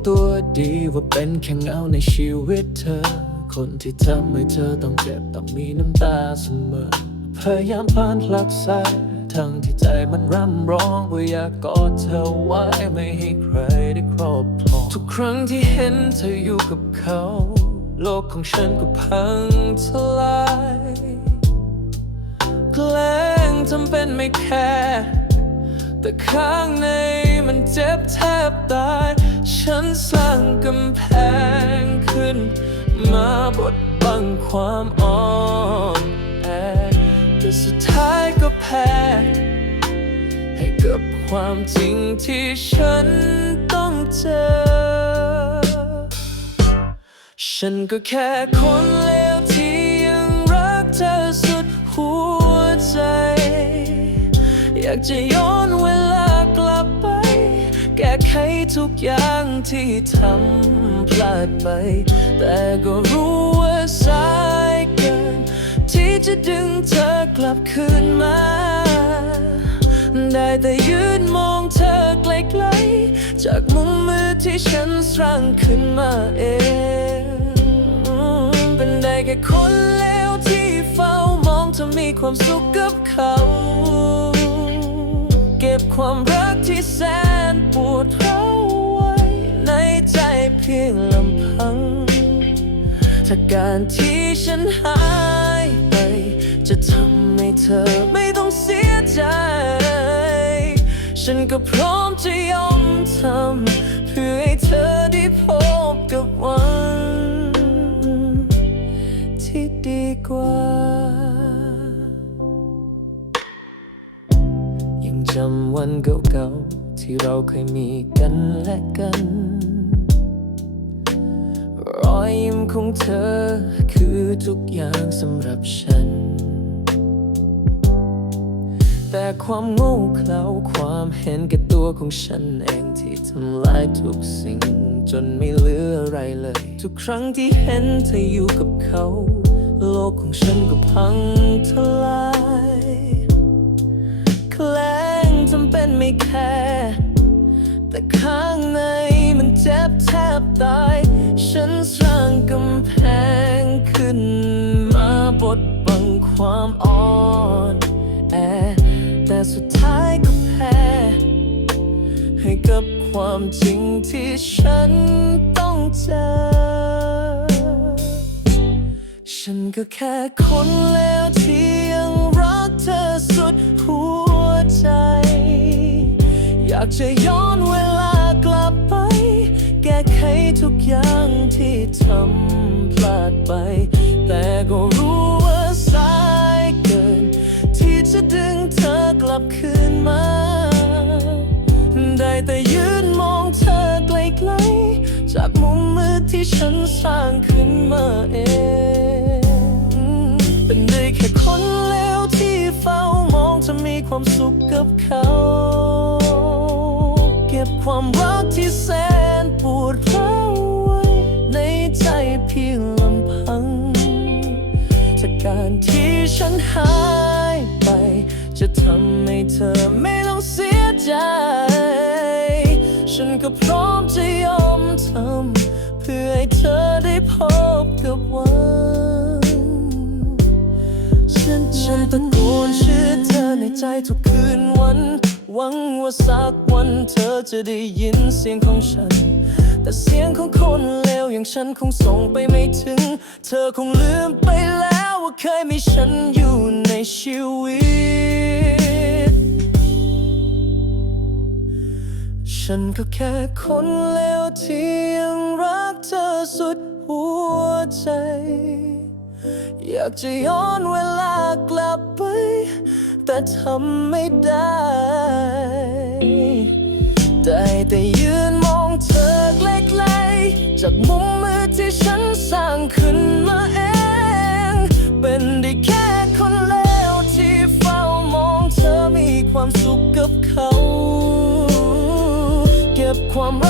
้ตัวดีว่าเป็นแค่เงาในชีวิตเธอ คนที่ทำให้เธอต้องเจ็บต้องมีน้ำตาเสมอ พยายามผ่านพลักสายทั้งที่ใจมันร่ำร้องว่าอยากกอดเธอไว้ไม่ให้ใครได้ครอบครองทุกครั้งที่เห็นเธออยู่กับเขา โลกของฉันก็พังทลายแกล้งทำเป็นไม่แคร์แต่ข้างในมันเจ็บแทบตาย ฉันสร้างกำแพงขึ้น มาบดบังความอ่อนแอแต่สุดท้ายก็แพ้ ให้กับความจริงที่ฉันต้องเจอ ฉันก็แค่คนเลวที่ยังรักเธอสุดหัวใจ อยากจะย้อน ทุกอย่างที่ทำพลาดไป แต่ก็รู้ว่าสายเกิน ที่จะดึงเธอกลับคืนมา ได้แต่ยืนมองเธอไกลๆ จากมุมมือที่ฉันสร้างขึ้นมาเอง เป็นได้แค่คนเลวที่เฝ้ามองเธอมีความสุขกับเขา เก็บความรักที่แสน พียงลำพัง ถ้าการที่ฉันหายไป จะทำให้เธอไม่ต้องเสียใจ ฉันก็พร้อมจะยอมทำ เพื่อให้เธอได้พบกับวัน ที่ดีกว่า ยังจำวันเก่าๆที่เราเคยมีกันและกัน รอยยิ้มของเธอ คือทุกอย่างสำหรับฉัน แต่ความโง่เขลาความเห็นแก่ตัวของฉันเองที่ทำลายทุกสิ่ง จนไม่เหลืออะไรเลย ทุกครั้งที่เห็นเธออยู่กับเขา โลกของฉันก็พังทลายแคลงทำเป็นไม่แคร์แต่ข้างใน มันเจ็บแทบตาย ฉันสร้างกำแพงขึ้นมาบดบังความอ่อนแอแต่สุดท้ายก็แพ้ ให้กับความจริงที่ฉันต้องเจอ ฉันก็แค่คนเลวที่ยังรักเธอสุดหัวใจ อยากจะย้อน ทำพลาดไป แต่ก็รู้ว่าสายเกิน ที่จะดึงเธอกลับคืนมา ได้แต่ยืนมองเธอไกลๆ จากมุมมืดที่ฉันสร้างขึ้นมาเอง เป็นได้แค่คนเลวที่เฝ้ามองเธอมีความสุขกับเขา เก็บความรักที่แสน ฉันหายไป จะทำให้เธอไม่ต้องเสียใจ ฉันก็พร้อมจะยอมทำ เพื่อให้เธอได้พบกับวัน ฉันฉันตะโกนชื่อเธอในใจทุกคืนวัน หวังว่าสักวันเธอจะได้ยินเสียงของฉัน แต่เสียงของคนเลวอย่างฉันคงส่งไปไม่ถึง เธอคงลืมไปแล้วว่าเคยมีฉันอยู่ในชีวิต ฉันก็แค่คนเลวที่ยังรักเธอสุดหัวใจ อยากจะย้อนเวลากลับไป แต่ทำไม่ได้ ได้แต่ จากมุมมือที่ฉันสร้างขึ้นมาเอง เป็นได้แค่คนเลวที่เฝ้ามองเธอมีความสุขกับเขา เก็บความรัก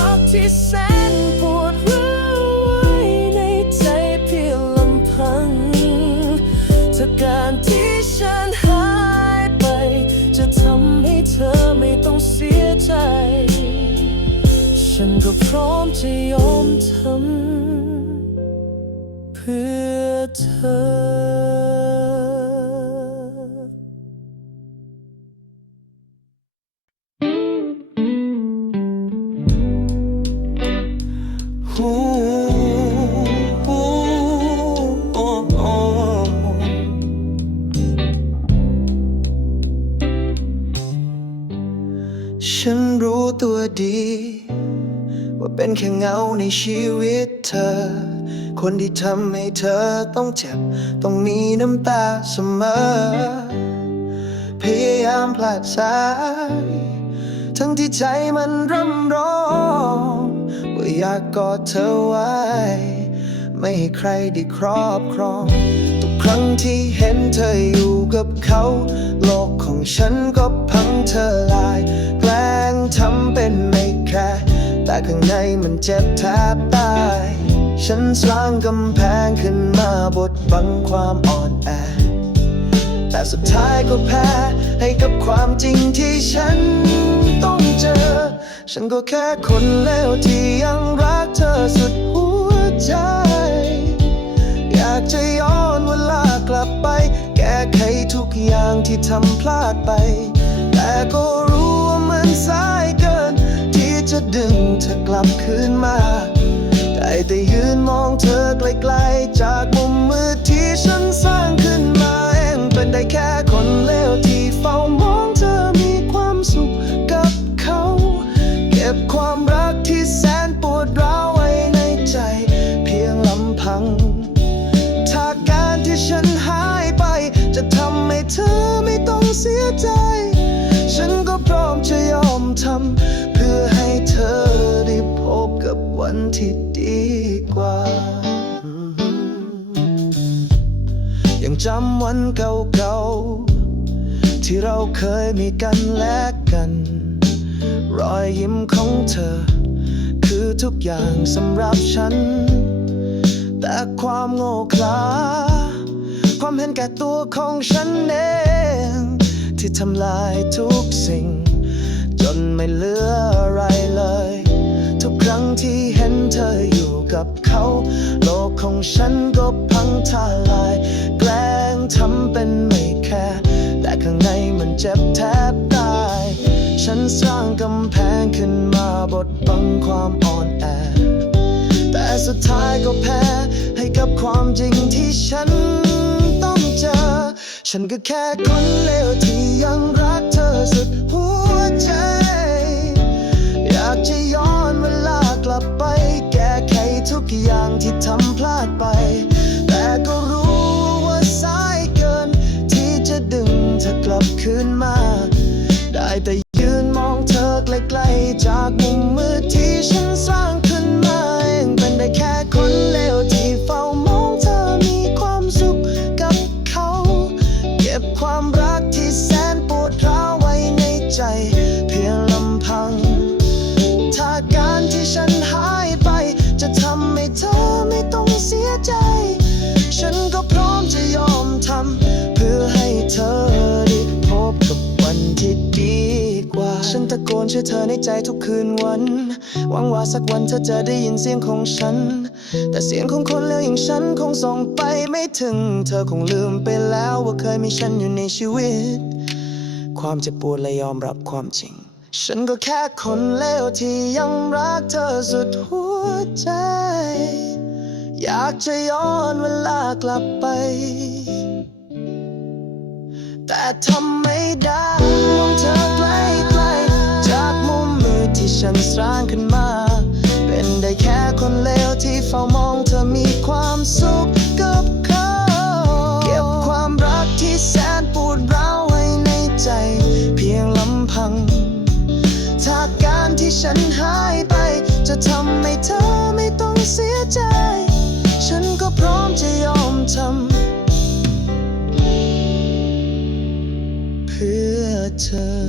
ฉันก็พร้อมจะยอมทำเพื่อเธอฉันรู้ตัวดี ว่าเป็นแค่เงาในชีวิตเธอ คนที่ทำให้เธอต้องเจ็บ ต้องมีน้ำตาเสมอ พยายามพลาดสาย ทั้งที่ใจมันร่ำร้องว่าอยากกอดเธอไว้ ไม่ให้ใครได้ครอบครอง ทุกครั้งที่เห็นเธออยู่กับเขา โลกของฉันก็พังเธอลาย แกล้งทำเป็นไม่แคร์ แต่ข้างในมันเจ็บแทบตาย ฉันสร้างกำแพงขึ้นมาบดบังความอ่อนแอ แต่สุดท้ายก็แพ้ให้กับความจริงที่ฉันต้องเจอ ฉันก็แค่คนเลวที่ยังรักเธอสุดหัวใจ อยากจะย้อนเวลากลับไป แก้ไขทุกอย่างที่ทำพลาดไป แต่ก็รู้ว่ามันสาย จะดึงเธอกลับคืนมา ได้แต่ยืนมองเธอไกลๆจากมุมมืดที่ฉันสร้างขึ้นมาเองเป็นได้แค่คนเลวที่ วันที่ดีกว่า ยังจำวันเก่าๆ ที่เราเคยมีกันและกัน รอยยิ้มของเธอ คือทุกอย่างสำหรับฉัน แต่ความโง่เขลาความเห็นแก่ตัวของฉันเอง ที่ทำลายทุกสิ่ง จนไม่เหลืออะไรเลย ครั้งที่เห็นเธออยู่กับเขา โลกของฉันก็พังทลาย แกล้งทำเป็นไม่แคร์แต่ข้างในมันเจ็บแทบตาย ฉันสร้างกำแพงขึ้นมาบดบังความอ่อนแอ แต่สุดท้ายก็แพ้ให้กับความจริงที่ฉันต้องเจอ ฉันก็แค่คนเลวที่ยังรัก กอย่างที่ทำพลาดไป แต่ก็รู้ว่าสายเกิน ที่จะดึงเธอกลับคืนมา ได้แต่ กนชื่อเธอในใจทุกคืนวัน หวังว่าสักวันเธอจะได้ยินเสียงของฉัน แต่เสียงของคนเลวอย่างฉันคงส่งไปไม่ถึง เธอคงลืมไปแล้วว่าเคยมีฉันอยู่ในชีวิต ความเจ็บปวดและยอมรับความจริง ฉันก็แค่คนเลวที่ยังรักเธอสุดหัวใจ อยากจะย้อนเวลากลับไป แต่ทำไม่ได้มองเธอไกล ฉันสร้างขึ้นมา เป็นได้แค่คนเลวที่เฝ้ามองเธอมีความสุขกับเขาเก็บความรักที่แสนปวดร้าวไว้ในใจ เพียงลำพัง ถ้าการที่ฉันหายไป จะทำให้เธอไม่ต้องเสียใจ ฉันก็พร้อมจะยอมทำเพื่อเธอ